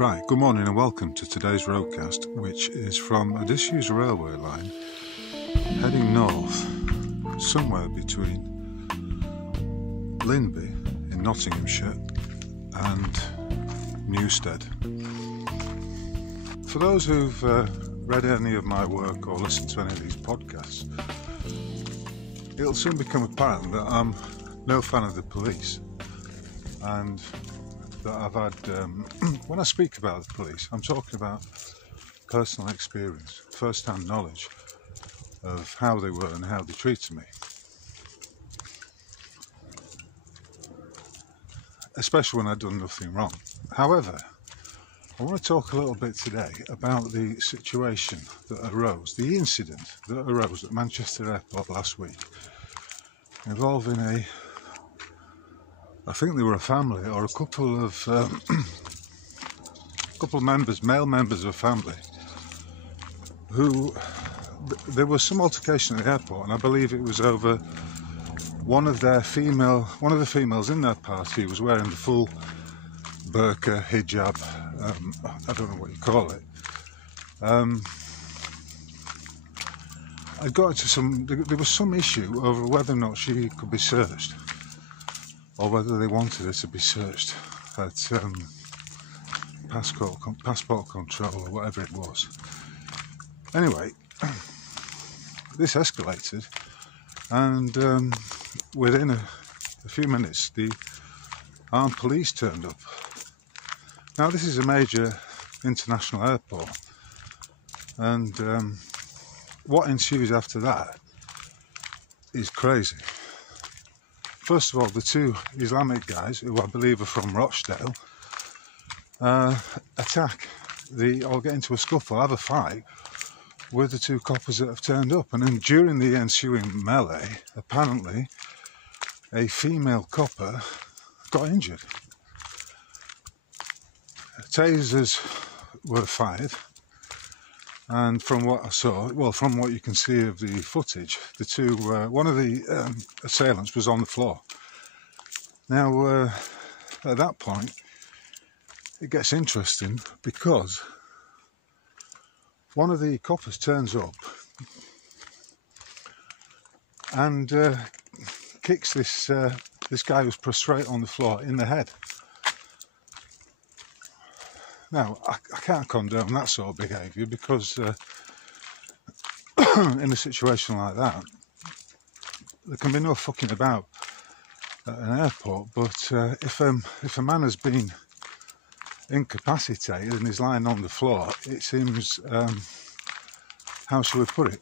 Right, good morning and welcome to today's roadcast, which is from a disused railway line heading north, somewhere between Linby in Nottinghamshire and Newstead. For those who've read any of my work or listened to any of these podcasts, it'll soon become apparent that I'm no fan of the police, and that I've had, when I speak about the police, I'm talking about personal experience, first-hand knowledge of how they were and how they treated me. Especially when I'd done nothing wrong. However, I want to talk a little bit today about the situation that arose, the incident that arose at Manchester Airport last week, involving I think they were a family or a couple of members, male members of a family, who there was some altercation at the airport, and I believe it was over one of the females in that party was wearing the full burqa, hijab, I don't know what you call it. I got into there was some issue over whether or not she could be searched, or whether they wanted her to be searched at passport control or whatever it was. Anyway, this escalated, and within a few minutes the armed police turned up. Now, this is a major international airport, and what ensues after that is crazy. First of all, the two Islamic guys, who I believe are from Rochdale, attack or get into a scuffle, have a fight with the two coppers that have turned up. And then during the ensuing melee, apparently a female copper got injured. Tasers were fired, and from what I saw, well, from what you can see of the footage, the two, one of the assailants was on the floor. Now, at that point, it gets interesting, because one of the coppers turns up and kicks this guy who's prostrate on the floor in the head. Now, I can't condone that sort of behaviour, because in a situation like that, there can be no fucking about at an airport. But if a man has been incapacitated and is lying on the floor, it seems, how shall we put it,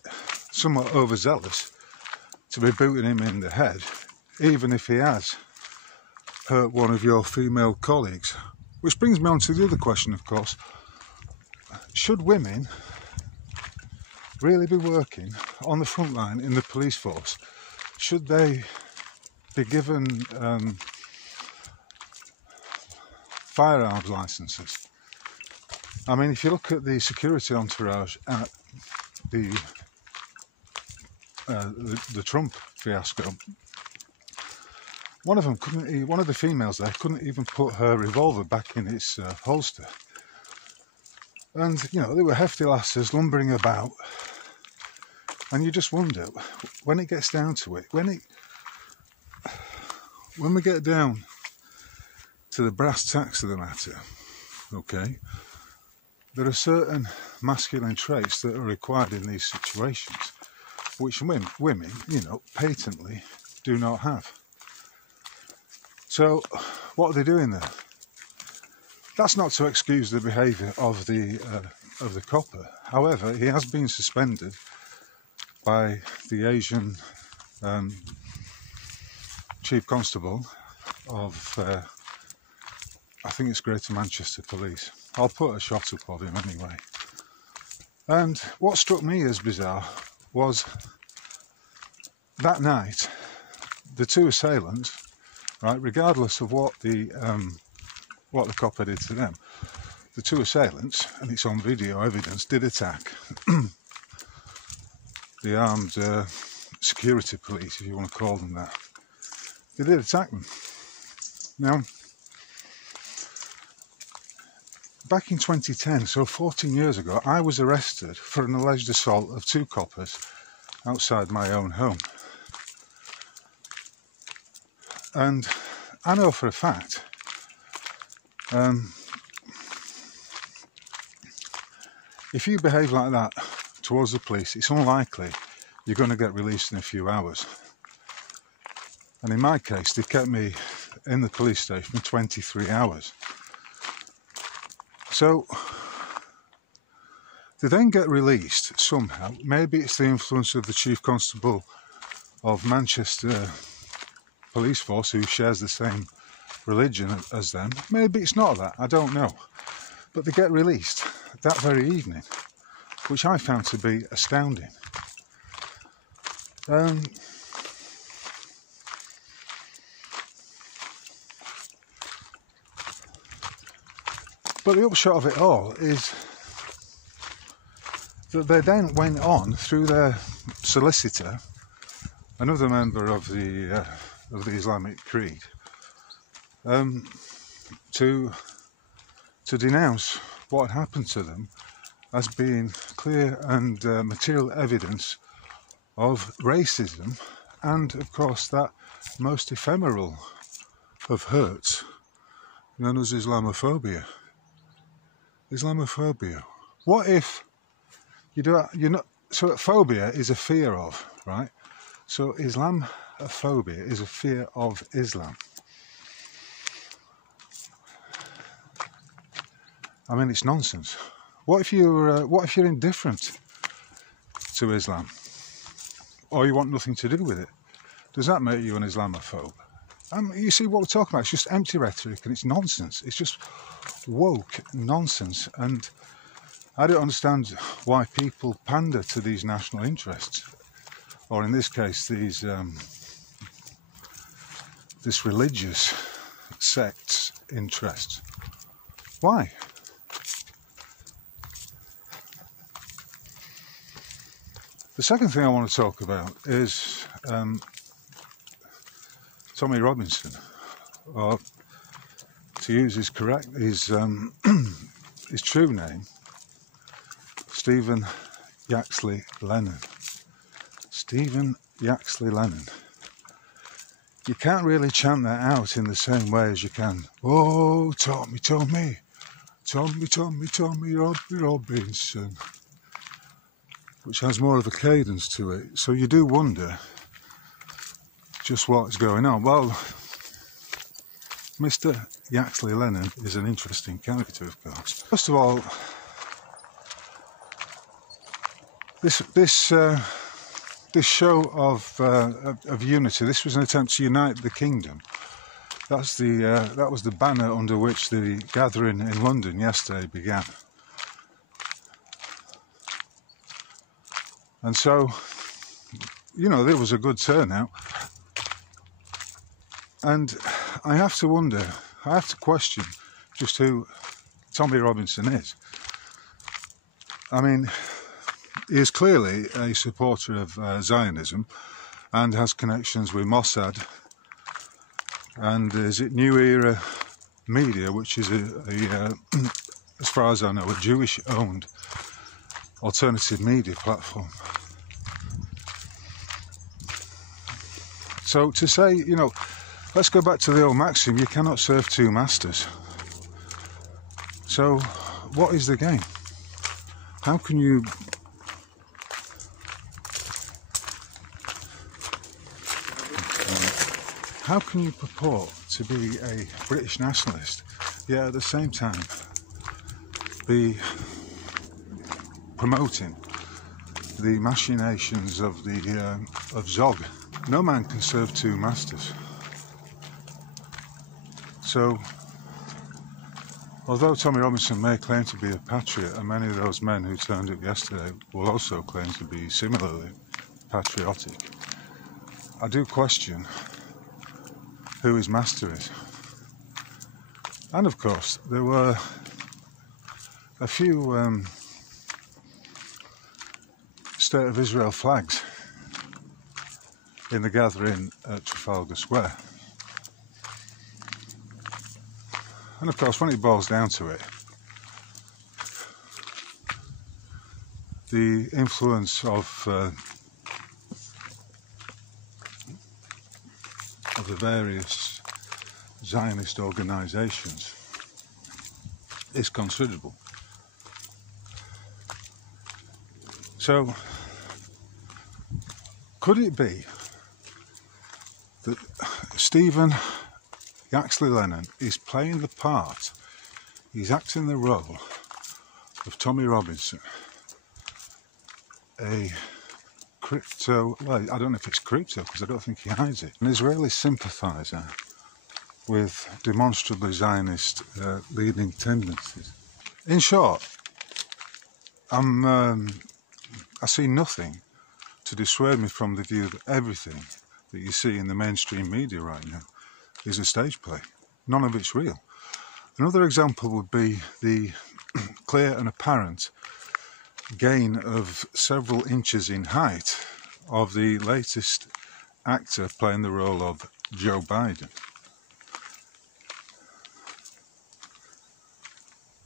somewhat overzealous to be booting him in the head, even if he has hurt one of your female colleagues. Which brings me on to the other question, of course. Should women really be working on the front line in the police force? Should they be given firearms licences? I mean, if you look at the security entourage at the Trump fiasco, one of the females there couldn't even put her revolver back in its holster. And, you know, they were hefty lasses lumbering about. And you just wonder, when it gets down to it, when we get down to the brass tacks of the matter, okay, there are certain masculine traits that are required in these situations, which women, you know, patently do not have. So, what are they doing there? That's not to excuse the behaviour of the copper. However, he has been suspended by the Asian Chief Constable of, I think it's Greater Manchester Police. I'll put a shot up of him anyway. And what struck me as bizarre was that night, the two assailants, right, regardless of what the copper did to them, the two assailants, and it's on video evidence, did attack the armed security police, if you want to call them that. They did attack them. Now, back in 2010, so 14 years ago, I was arrested for an alleged assault of 2 coppers outside my own home. And I know for a fact, if you behave like that towards the police, it's unlikely you're going to get released in a few hours. And in my case, they kept me in the police station for 23 hours. So, they then get released somehow. Maybe it's the influence of the Chief Constable of Manchester Police Force, who shares the same religion as them. Maybe it's not that, I don't know. But they get released that very evening, which I found to be astounding. But the upshot of it all is that they then went on through their solicitor, another member of the Islamic Creed, to denounce what had happened to them as being clear and material evidence of racism, and of course that most ephemeral of hurts known as Islamophobia. Islamophobia. What if you're not? So phobia is a fear of, right? So Islamophobia is a fear of Islam. I mean, it's nonsense. What if you're indifferent to Islam, or you want nothing to do with it? Does that make you an Islamophobe? You see what we're talking about? It's just empty rhetoric, and it's nonsense. It's just woke nonsense, and I don't understand why people pander to these national interests, or in this case, this religious sect's interests. Why? The second thing I want to talk about is Tommy Robinson, or to use his true name, Stephen Yaxley Lennon. Stephen Yaxley Lennon. You can't really chant that out in the same way as you can, oh, Tommy, Tommy, Tommy, Tommy, Tommy, Robbie Robinson, which has more of a cadence to it. So you do wonder just what's going on. Well, Mr. Yaxley Lennon is an interesting character, of course. First of all, this show of unity. This was an attempt to unite the kingdom. That was the banner under which the gathering in London yesterday began. And so, you know, there was a good turnout. And I have to question just who Tommy Robinson is. I mean, he is clearly a supporter of Zionism and has connections with Mossad and is it New Era Media, which is as far as I know, a Jewish-owned alternative media platform. So to say, you know, let's go back to the old maxim, you cannot serve two masters. So what is the game? How can you purport to be a British nationalist, yet at the same time be promoting the machinations of Zog? No man can serve two masters. So, although Tommy Robinson may claim to be a patriot, and many of those men who turned up yesterday will also claim to be similarly patriotic, I do question who his master is. And of course, there were a few State of Israel flags in the gathering at Trafalgar Square. And of course, when it boils down to it, the influence of the various Zionist organisations is considerable. So, could it be that Stephen Yaxley Lennon is playing the part, he's acting the role of Tommy Robinson, a crypto, well, I don't know if it's crypto because I don't think he hides it, an Israeli sympathiser with demonstrably Zionist leading tendencies. In short, I see nothing to dissuade me from the view that everything that you see in the mainstream media right now is a stage play. None of it's real. Another example would be the clear and apparent gain of several inches in height of the latest actor playing the role of Joe Biden.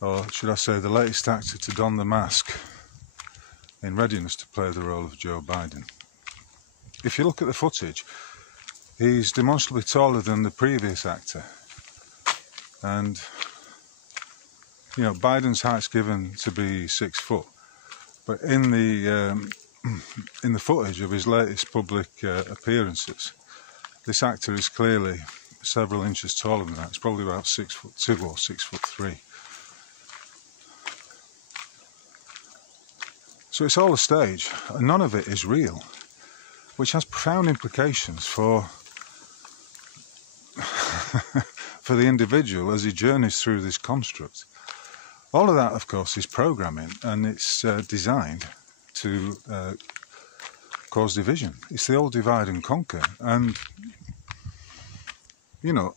Or should I say the latest actor to don the mask in readiness to play the role of Joe Biden. If you look at the footage, he's demonstrably taller than the previous actor. And, you know, Biden's height's given to be 6 foot. But in the footage of his latest public appearances, this actor is clearly several inches taller than that. It's probably about 6'2" or 6'3". So it's all a stage, and none of it is real, which has profound implications for for the individual as he journeys through this construct. All of that, of course, is programming, and it's designed to cause division. It's the old divide and conquer. And, you know,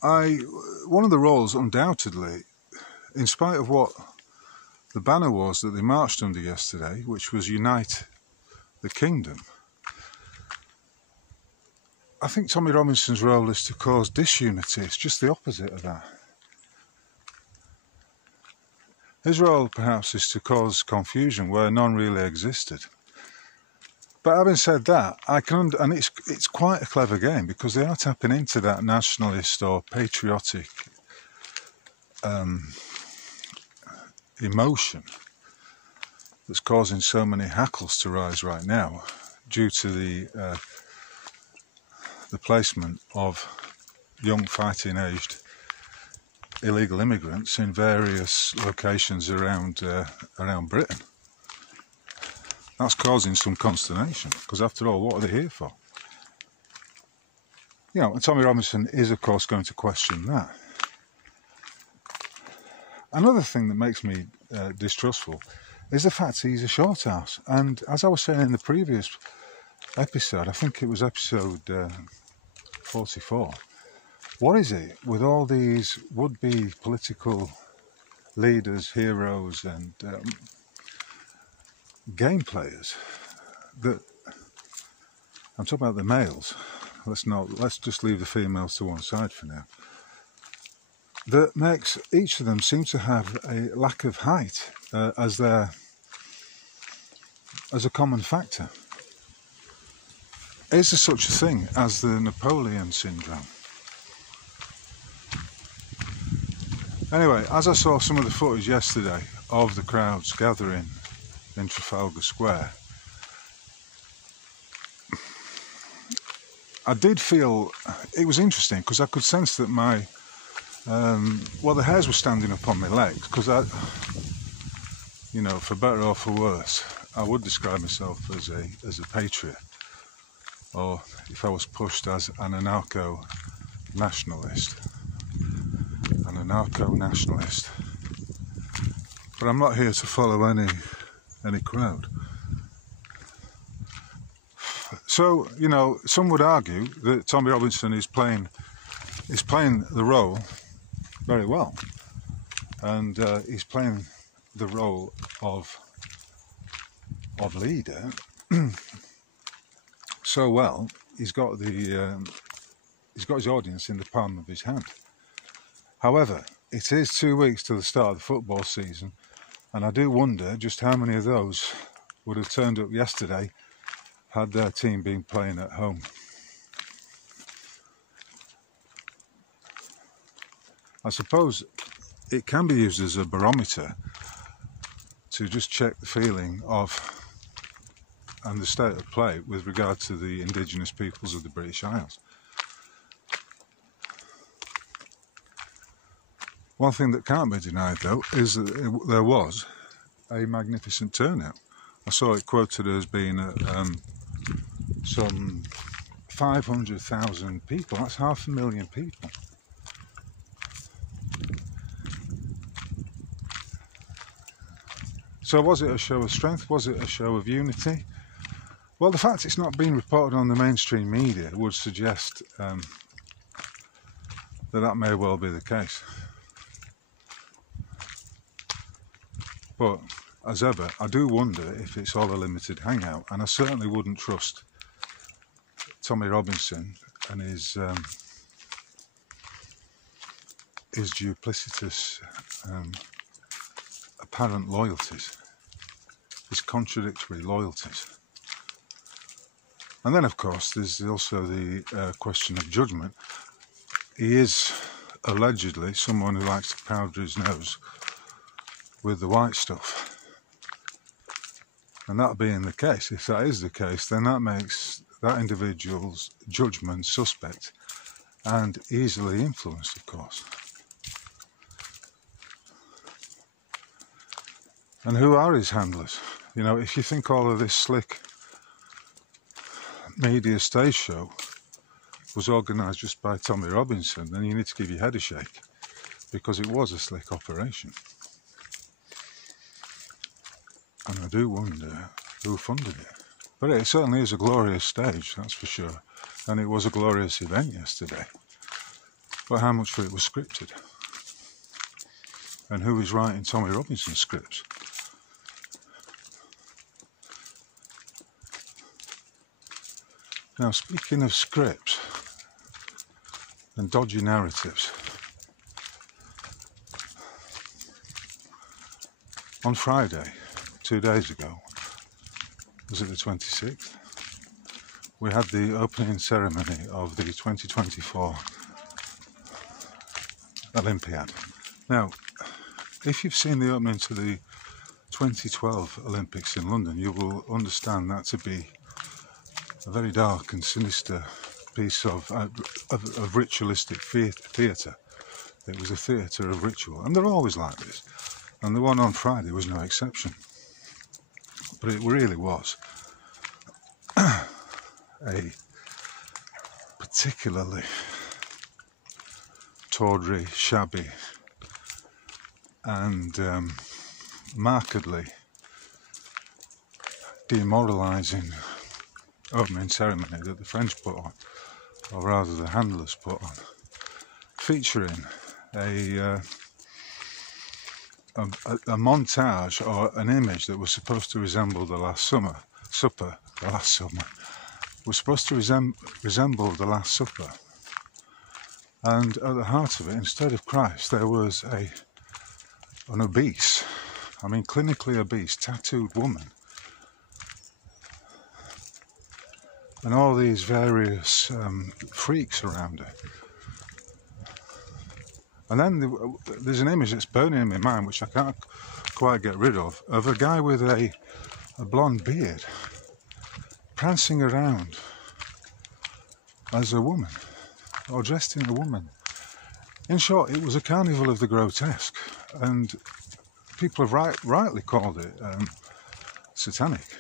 one of the roles, undoubtedly, in spite of what the banner was that they marched under yesterday, which was Unite the Kingdom, I think Tommy Robinson's role is to cause disunity. It's just the opposite of that. His role, perhaps, is to cause confusion where none really existed. But having said that, and it's quite a clever game, because they are tapping into that nationalist or patriotic emotion that's causing so many hackles to rise right now due to the placement of young fighting-aged illegal immigrants in various locations around Britain. That's causing some consternation, because after all, what are they here for? You know, and Tommy Robinson is, of course, going to question that. Another thing that makes me distrustful is the fact he's a shorthouse. And as I was saying in the previous episode, I think it was episode 44, what is it with all these would-be political leaders, heroes and game players that, I'm talking about the males, let's just leave the females to one side for now, that makes each of them seem to have a lack of height as a common factor. Is there such a thing as the Napoleon syndrome? Anyway, as I saw some of the footage yesterday of the crowds gathering in Trafalgar Square, I did feel it was interesting, because I could sense that my the hairs were standing up on my legs, because you know, for better or for worse, I would describe myself as a patriot, or if I was pushed, as an anarcho-nationalist. But I'm not here to follow any crowd. So, you know, some would argue that Tommy Robinson is playing the role very well, and he's playing the role of leader so well. He's got his audience in the palm of his hand. However, it is 2 weeks to the start of the football season, and I do wonder just how many of those would have turned up yesterday had their team been playing at home. I suppose it can be used as a barometer to just check the feeling of and the state of play with regard to the indigenous peoples of the British Isles. One thing that can't be denied, though, is that there was a magnificent turnout. I saw it quoted as being some 500,000 people. That's 500,000 people. So was it a show of strength? Was it a show of unity? Well, the fact it's not being reported on the mainstream media would suggest that may well be the case. But, as ever, I do wonder if it's all a limited hangout, and I certainly wouldn't trust Tommy Robinson and his duplicitous apparent loyalties, his contradictory loyalties. And then, of course, there's also the question of judgment. He is allegedly someone who likes to powder his nose with the white stuff. And that being the case, if that is the case, then that makes that individual's judgment suspect and easily influenced, of course. And who are his handlers? You know, if you think all of this slick media stage show was organised just by Tommy Robinson, then you need to give your head a shake, because it was a slick operation. And I do wonder who funded it. But it certainly is a glorious stage, that's for sure. And it was a glorious event yesterday. But how much of it was scripted? And who is writing Tommy Robinson's scripts? Now, speaking of scripts and dodgy narratives, on Friday, 2 days ago, was it the 26th? We had the opening ceremony of the 2024 Olympiad. Now, if you've seen the opening to the 2012 Olympics in London, you will understand that to be a very dark and sinister piece of ritualistic theatre. It was a theatre of ritual, and they're always like this. And the one on Friday was no exception. But it really was a particularly tawdry, shabby, and markedly demoralising opening ceremony that the French put on, or rather the handlers put on, featuring a montage or an image that was supposed to resemble the Last Supper, was supposed to resemble the Last Supper. And at the heart of it, instead of Christ, there was an obese, I mean clinically obese, tattooed woman. And all these various freaks around her. And then there's an image that's burning in my mind, which I can't quite get rid of a guy with a blonde beard prancing around as a woman, or dressed in a woman. In short, it was a carnival of the grotesque, and people have rightly called it satanic.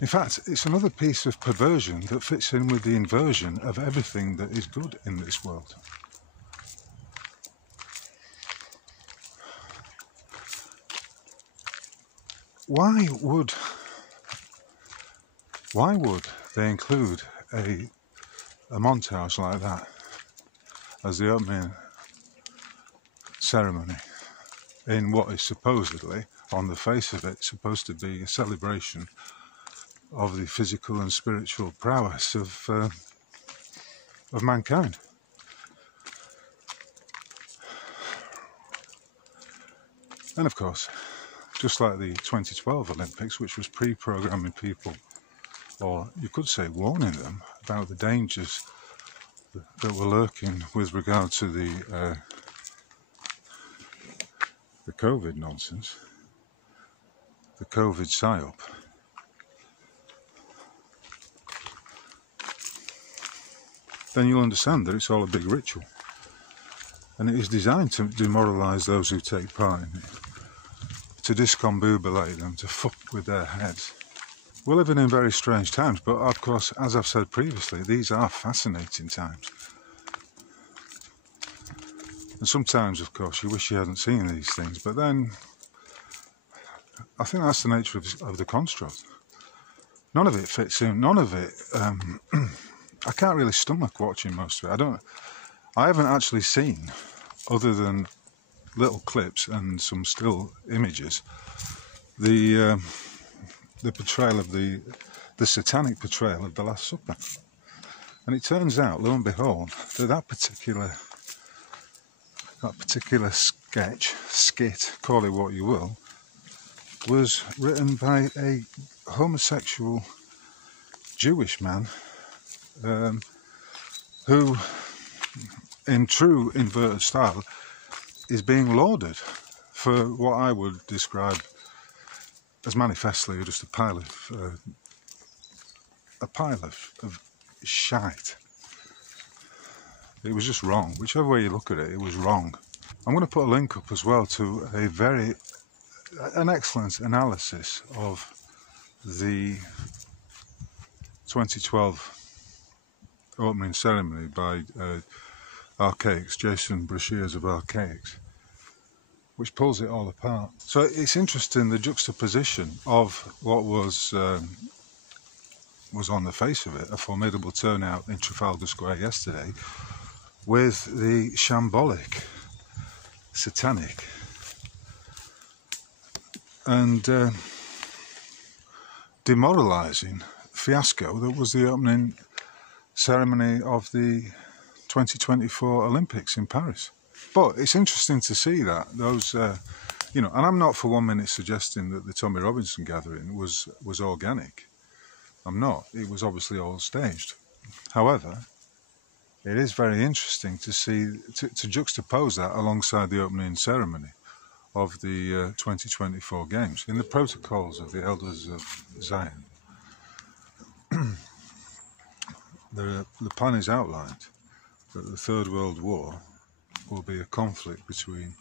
In fact, it's another piece of perversion that fits in with the inversion of everything that is good in this world. Why would they include a montage like that as the opening ceremony in what is supposedly, on the face of it, supposed to be a celebration of the physical and spiritual prowess of mankind? And of course, just like the 2012 Olympics, which was pre-programming people, or you could say warning them about the dangers that were lurking with regard to the COVID nonsense, the COVID psyop. Then you'll understand that it's all a big ritual, and it is designed to demoralise those who take part in it, to discombobulate them, to fuck with their heads. We're living in very strange times, but of course, as I've said previously, these are fascinating times. And sometimes, of course, you wish you hadn't seen these things, but then I think that's the nature of the construct. None of it fits in, none of it, I can't really stomach watching most of it. I haven't actually seen, other than little clips and some still images, the portrayal of the satanic portrayal of the Last Supper. And it turns out, lo and behold, that particular skit, call it what you will, was written by a homosexual Jewish man who, in true inverted style, is being lauded for what I would describe as manifestly just a pile of shite. It was just wrong. Whichever way you look at it, it was wrong. I'm going to put a link up as well to an excellent analysis of the 2012 opening ceremony by Archaics, Jason Brashears of Archaics, which pulls it all apart. So it's interesting, the juxtaposition of what was on the face of it, a formidable turnout in Trafalgar Square yesterday, with the shambolic, satanic, and demoralising fiasco that was the opening ceremony of the 2024 Olympics in Paris. But it's interesting to see that those, and I'm not for 1 minute suggesting that the Tommy Robinson gathering was organic. I'm not. It was obviously all staged. However, it is very interesting to see, to juxtapose that alongside the opening ceremony of the 2024 Games in the protocols of the Elders of Zion. The plan is outlined that the Third World War will be a conflict between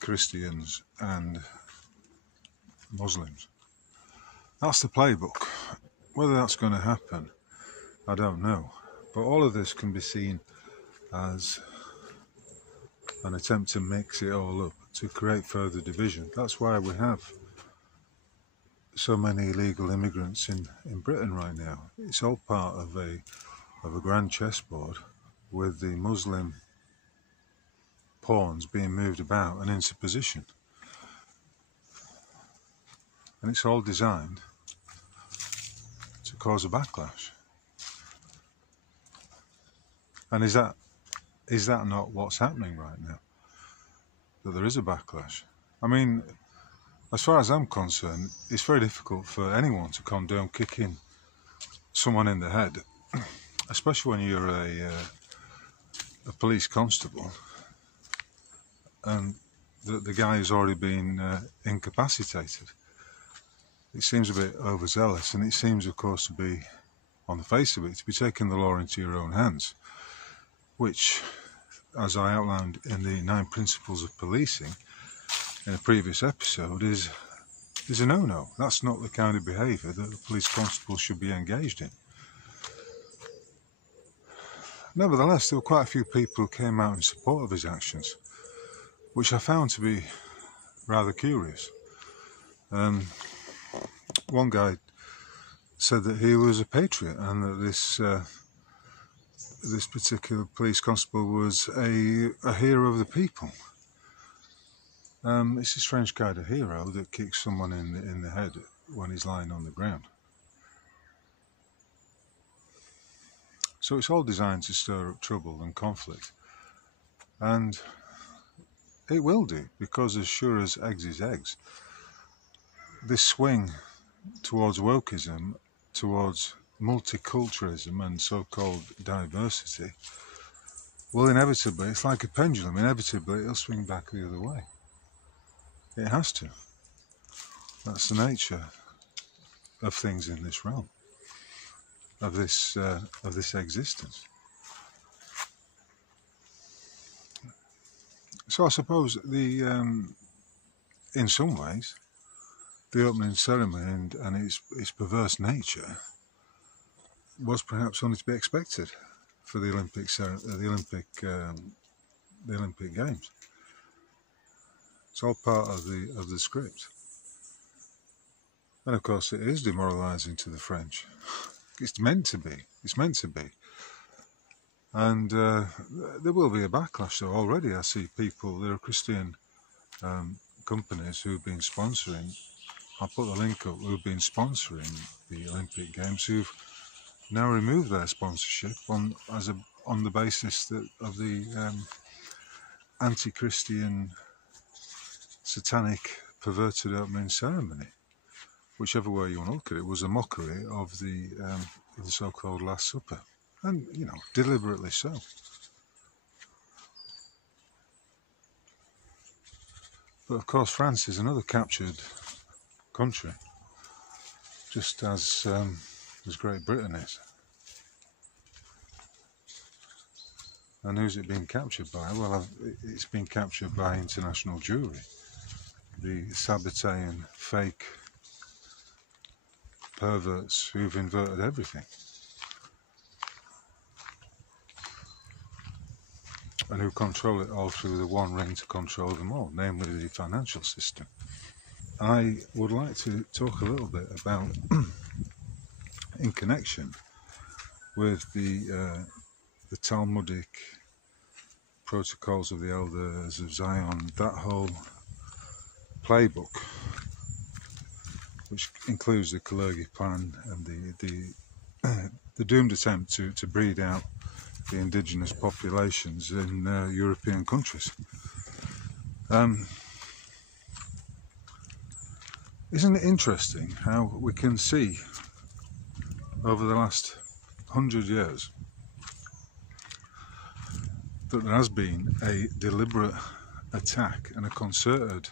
Christians and Muslims. That's the playbook. Whether that's going to happen, I don't know. But all of this can be seen as an attempt to mix it all up, to create further division. That's why we have so many illegal immigrants in Britain right now. It's all part of a grand chessboard, with the Muslim pawns being moved about and into position. And it's all designed to cause a backlash. And is that not what's happening right now? That there is a backlash? I mean, as far as I'm concerned, it's very difficult for anyone to condone kicking someone in the head, especially when you're a police constable and the guy has already been incapacitated. It seems a bit overzealous, and it seems, of course, to be, on the face of it, to be taking the law into your own hands, which, as I outlined in the 9 Principles of Policing in a previous episode, is a no-no. That's not the kind of behaviour that a police constable should be engaged in. Nevertheless, there were quite a few people who came out in support of his actions, which I found to be rather curious. One guy said that he was a patriot and that this particular police constable was a hero of the people. It's a strange kind of hero that kicks someone in the head when he's lying on the ground. So it's all designed to stir up trouble and conflict. And it will do, because as sure as eggs is eggs, this swing towards wokeism, towards multiculturalism and so-called diversity, well, inevitably, it's like a pendulum, inevitably it'll swing back the other way. It has to. That's the nature of things in this realm, of this existence. So I suppose in some ways, the opening ceremony and its perverse nature was perhaps only to be expected for the Olympic Games. It's all part of the script, and of course it is demoralising to the French. It's meant to be. It's meant to be. And there will be a backlash. So already I see people. There are Christian companies who've been sponsoring. I'll put the link up. Who've been sponsoring the Olympic Games, who've now removed their sponsorship on the basis of the anti-Christian, satanic, perverted opening ceremony. Whichever way you want to look at it, was a mockery of the so-called Last Supper, and deliberately so. But of course, France is another captured country, just as Great Britain is. And who's it been captured by? Well, it's been captured by international Jewry, the Sabbatean fake perverts who've inverted everything. And who control it all through the one ring to control them all, namely the financial system. I would like to talk a little bit about, in connection with the Talmudic protocols of the elders of Zion, that whole playbook, which includes the Kalergi plan and the doomed attempt to breed out the indigenous populations in European countries. Isn't it interesting how we can see over the last 100 years that there has been a deliberate attack and a concerted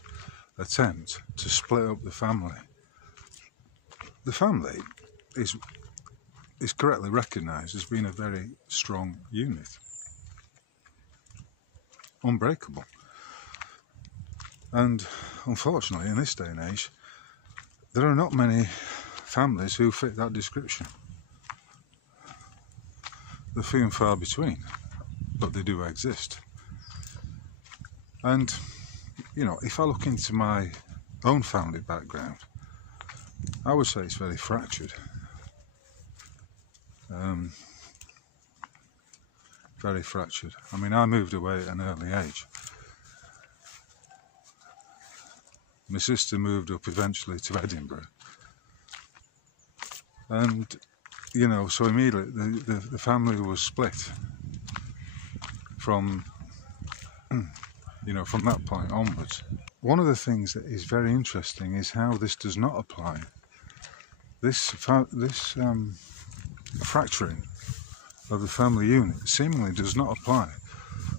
attempt to split up the family. The family is correctly recognised as being a very strong unit, unbreakable. And unfortunately, in this day and age, there are not many families who fit that description. They're few and far between, but they do exist. And, if I look into my own family background, I would say it's very fractured. Very fractured. I mean, I moved away at an early age. My sister moved up eventually to Edinburgh. And, so immediately the family was split from, from that point onwards. One of the things that is very interesting is how this does not apply. This fracturing of the family unit seemingly does not apply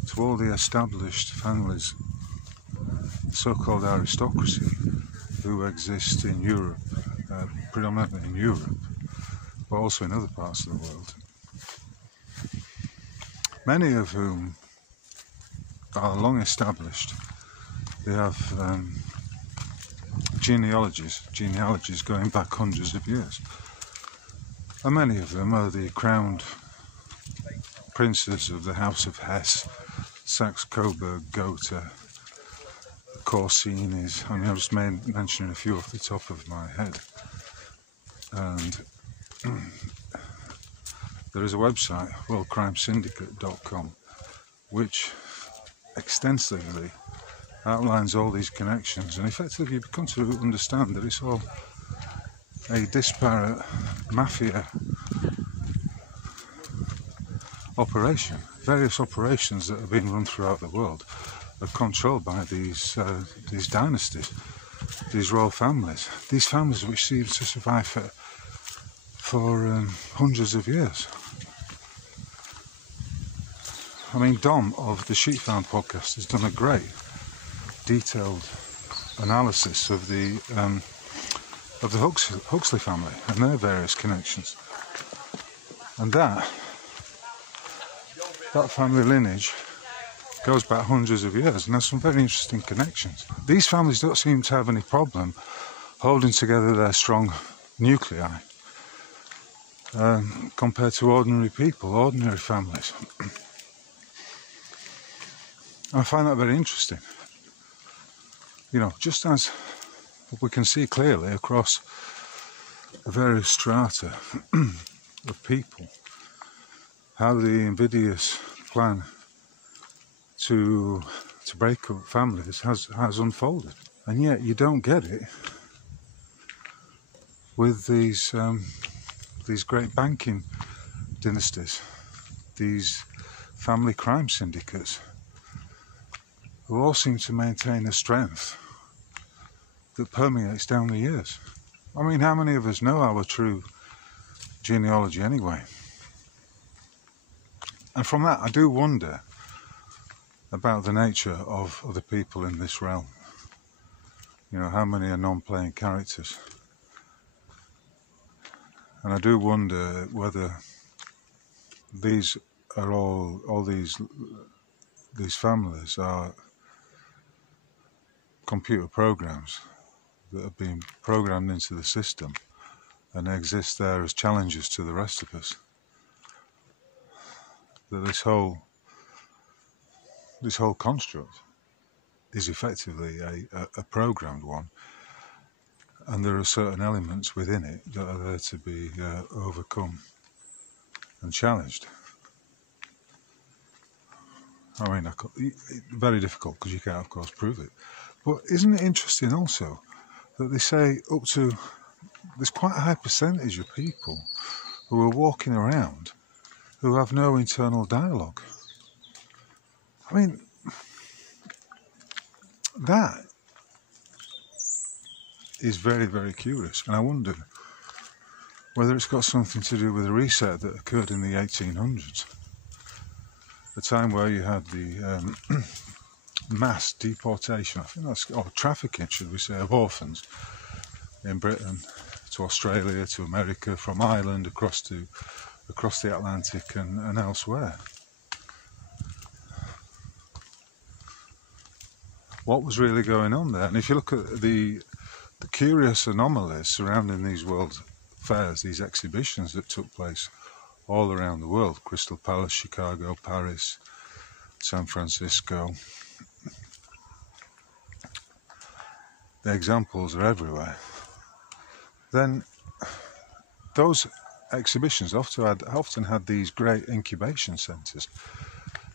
to all the established families, so-called aristocracy, who exist in Europe, predominantly in Europe, but also in other parts of the world. Many of whom are long established. They have genealogies going back hundreds of years. And many of them are the crowned princes of the House of Hesse, Saxe-Coburg, Gotha, Corsinis. I mean, I'm just mentioning a few off the top of my head. And there is a website, worldcrimesyndicate.com, which extensively outlines all these connections, and effectively you come to understand that it's all a disparate mafia operation. Various operations that have been run throughout the world are controlled by these dynasties, these royal families, these families which seem to survive for hundreds of years. I mean, Dom of the Sheep Farm podcast has done a great detailed analysis of the Huxley family and their various connections, and that family lineage goes back hundreds of years, and there's some very interesting connections. These families don't seem to have any problem holding together their strong nuclei compared to ordinary people, ordinary families. I find that very interesting. You know, just as we can see clearly across the various strata of people how the invidious plan to break up families has unfolded, and yet you don't get it with these great banking dynasties, these family crime syndicates, who all seem to maintain a strength that permeates down the years. I mean, how many of us know our true genealogy anyway? And from that, I do wonder about the nature of other people in this realm. You know, how many are non-playing characters? And I do wonder whether these are all these families are computer programs that have been programmed into the system and exist there as challenges to the rest of us. That this whole construct is effectively a programmed one, and there are certain elements within it that are there to be overcome and challenged. I mean, very difficult because you can't, of course, prove it. But isn't it interesting also that they say there's quite a high percentage of people who are walking around who have no internal dialogue? I mean, that is very, very curious, and I wonder whether it's got something to do with a reset that occurred in the 1800s, the time where you had the mass deportation, I think that's, or trafficking, should we say, of orphans in Britain to Australia, to America, from Ireland across the Atlantic and elsewhere. What was really going on there? And if you look at the curious anomalies surrounding these world fairs, these exhibitions that took place all around the world, Crystal Palace, Chicago, Paris, San Francisco, the examples are everywhere. Then those exhibitions often had these great incubation centres.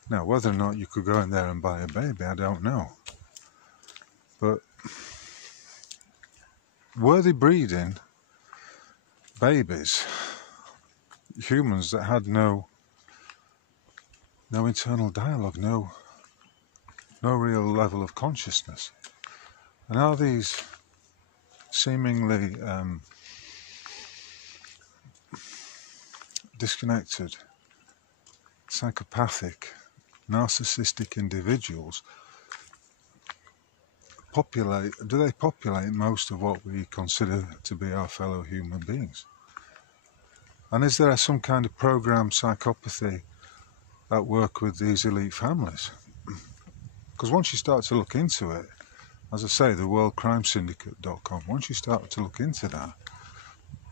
Now, whether or not you could go in there and buy a baby, I don't know. But were they breeding babies, humans that had no internal dialogue, no real level of consciousness? And are these seemingly disconnected, psychopathic, narcissistic individuals do they populate most of what we consider to be our fellow human beings? And is there some kind of programmed psychopathy at work with these elite families? Because once you start to look into it, as I say, the worldcrimesyndicate.com, once you start to look into that,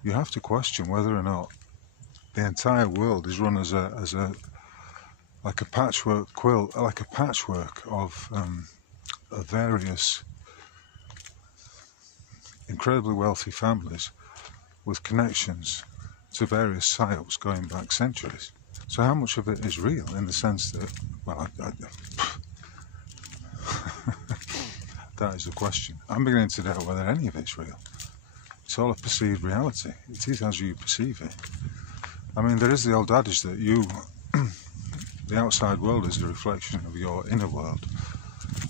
you have to question whether or not the entire world is run as a like a patchwork quilt, like a patchwork of various incredibly wealthy families with connections to various psyops going back centuries. So how much of it is real, in the sense that, well, that is the question. I'm beginning to doubt whether any of it's real. It's all a perceived reality. It is as you perceive it. I mean, there is the old adage that the outside world is a reflection of your inner world.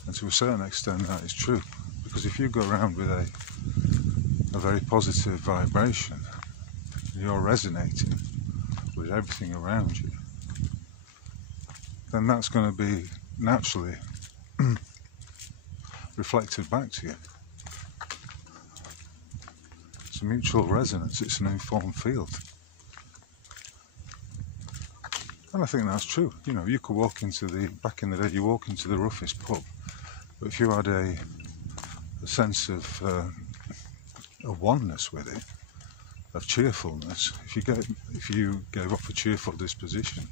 And to a certain extent that is true. Because Because if you go around with a very positive vibration, you're resonating with everything around you, then that's going to be naturally reflected back to you. It's a mutual resonance, it's an informed field. And I think that's true. You know, you could walk into back in the day, you walk into the roughest pub, but if you had a sense of oneness with it, of cheerfulness, if you gave off a cheerful disposition,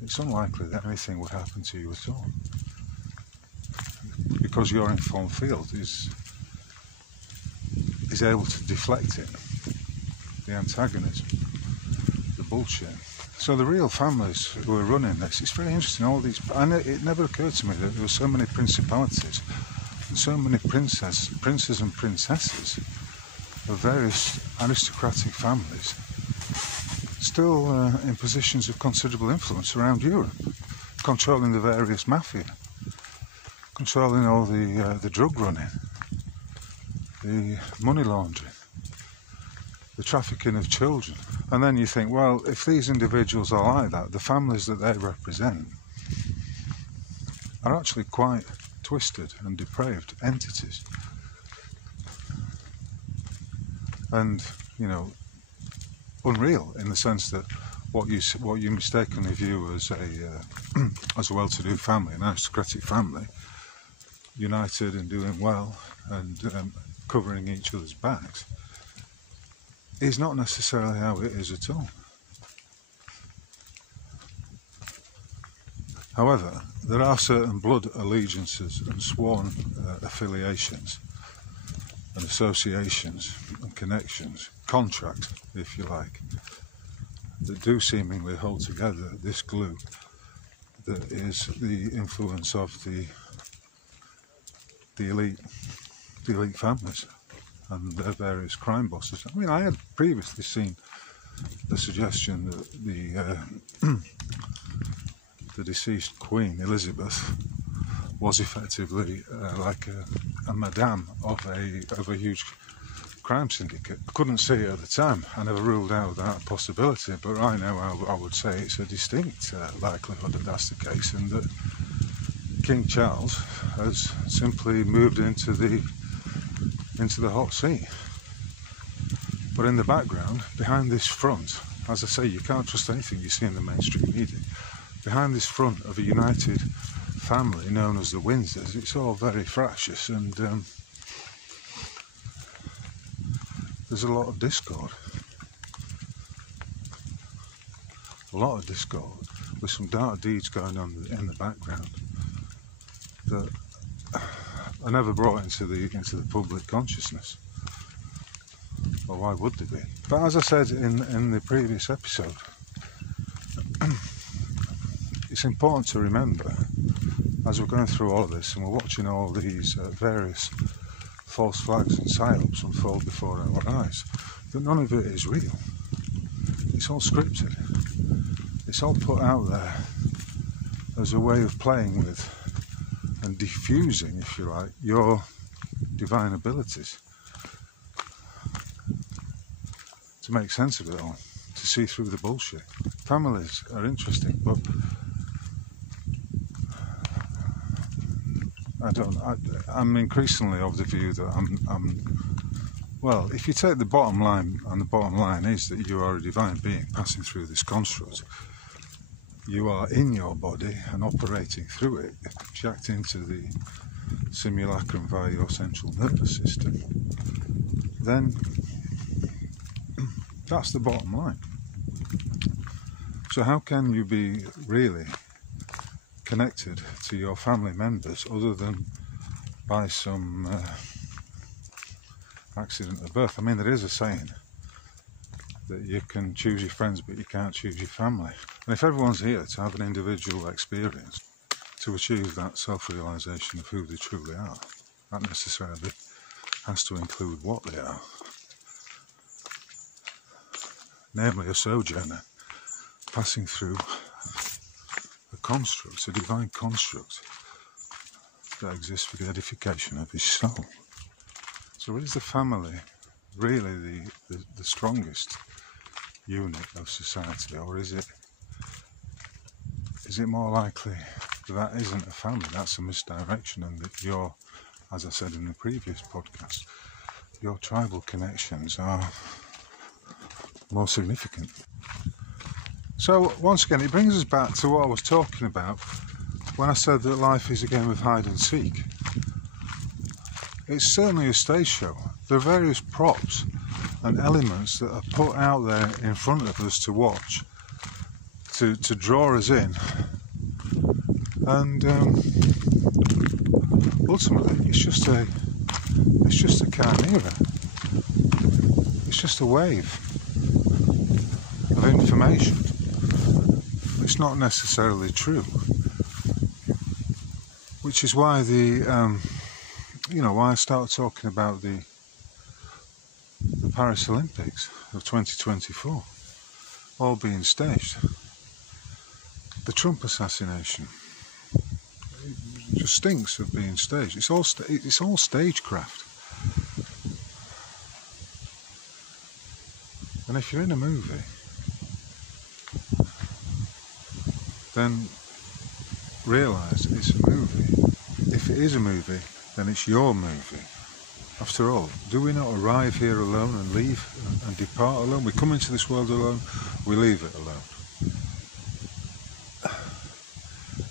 it's unlikely that anything would happen to you at all. Because your informed field is able to deflect it, the antagonism, the bullshit. So the real families who are running this, it's very interesting, all these, and it never occurred to me that there were so many principalities and so many princes and princesses of various aristocratic families still in positions of considerable influence around Europe, controlling the various mafia, controlling all the drug running, the money laundering, the trafficking of children. And then you think, well, if these individuals are like that, the families that they represent are actually quite twisted and depraved entities. And, you know, unreal in the sense that what you mistakenly view as a well-to-do family, an aristocratic family, united and doing well and covering each other's backs, is not necessarily how it is at all. However, there are certain blood allegiances and sworn affiliations and associations and connections, contracts, if you like, that do seemingly hold together this glue that is the influence of the elite families and their various crime bosses. I mean, I had previously seen the suggestion that the deceased Queen Elizabeth was effectively like a madame of a huge crime syndicate. I couldn't see it at the time. I never ruled out that possibility, but right now I would say it's a distinct likelihood that that's the case, and that King Charles has simply moved into the hot seat. But in the background, behind this front, as I say, you can't trust anything you see in the mainstream media. Behind this front of a united family known as the Windsors, it's all very fractious, and there's a lot of discord. A lot of discord, with some dark deeds going on in the background that are never brought into the public consciousness. Well, why would they be? But as I said in the previous episode, it's important to remember, as we're going through all of this and we're watching all these various false flags and psyops unfold before our eyes, that none of it is real. It's all scripted. It's all put out there as a way of playing with and diffusing, if you like, your divine abilities, to make sense of it all, to see through the bullshit. Families are interesting, but I'm increasingly of the view that well, if you take the bottom line, and the bottom line is that you are a divine being passing through this construct, you are in your body and operating through it, jacked into the simulacrum via your central nervous system, then that's the bottom line. So how can you be really connected to your family members other than by some accident of birth? I mean, there is a saying that you can choose your friends but you can't choose your family. And if everyone's here to have an individual experience, to achieve that self-realisation of who they truly are, that necessarily has to include what they are. Namely a sojourner passing through a construct, a divine construct that exists for the edification of his soul. So is the family really the strongest unit of society, or is it more likely that isn't a family, that's a misdirection, and that your, as I said in the previous podcast, your tribal connections are more significant? So once again, it brings us back to what I was talking about when I said that life is a game of hide and seek. It's certainly a stage show. There are various props and elements that are put out there in front of us to watch, to draw us in, and ultimately it's just a chimera. It's just a wave of information. It's not necessarily true, which is why why I started talking about the Paris Olympics of 2024 all being staged. The Trump assassination, it just stinks of being staged. It's all stagecraft. And if you're in a movie, then realise it's a movie. If it is a movie, then it's your movie. After all, do we not arrive here alone and leave and depart alone? We come into this world alone, we leave it alone.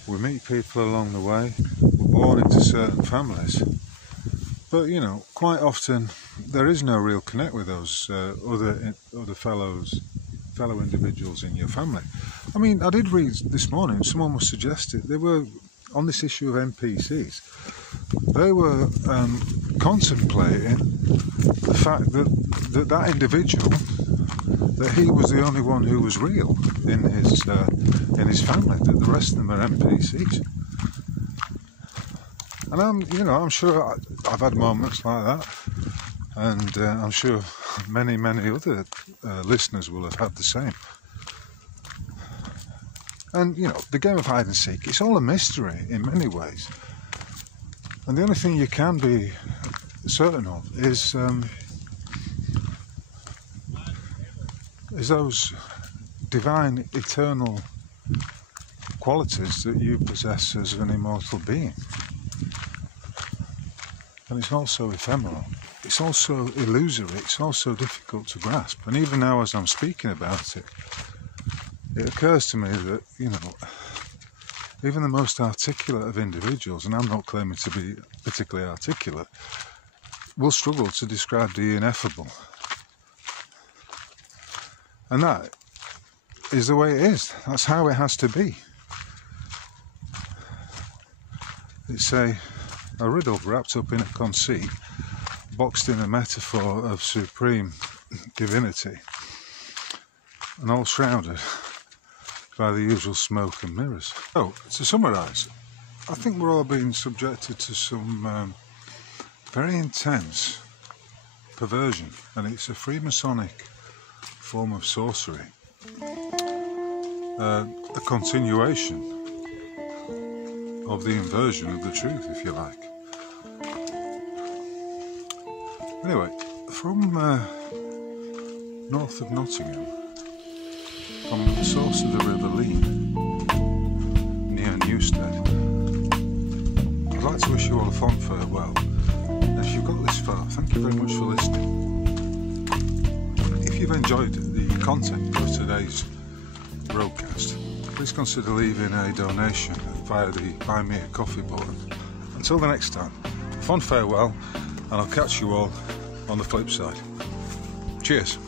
We meet people along the way, we're born into certain families, but quite often there is no real connect with those other fellow individuals in your family. I mean, I did read this morning, someone was suggesting, they were on this issue of NPCs, they were contemplating the fact that individual, that he was the only one who was real in his family, that the rest of them are NPCs. And I'm sure I've had moments like that, and I'm sure many other listeners will have had the same. And the game of hide and seek, it's all a mystery in many ways. And the only thing you can be certain of is those divine, eternal qualities that you possess as an immortal being. And it's also ephemeral. It's also illusory. It's also difficult to grasp. And even now, as I'm speaking about it, it occurs to me that, even the most articulate of individuals, and I'm not claiming to be particularly articulate, will struggle to describe the ineffable. And that is the way it is. That's how it has to be. It's a riddle wrapped up in a conceit, boxed in a metaphor of supreme divinity, and all shrouded by the usual smoke and mirrors. So, to summarise, I think we're all being subjected to some very intense perversion, and it's a Freemasonic form of sorcery, a continuation of the inversion of the truth, if you like. Anyway, from north of Nottingham, from the source of the River Leen, near Newstead, I'd like to wish you all a fond farewell. And if you've got this far, thank you very much for listening. If you've enjoyed the content of today's broadcast, please consider leaving a donation via the Buy Me a Coffee button. Until the next time, a fond farewell, and I'll catch you all on the flip side. Cheers.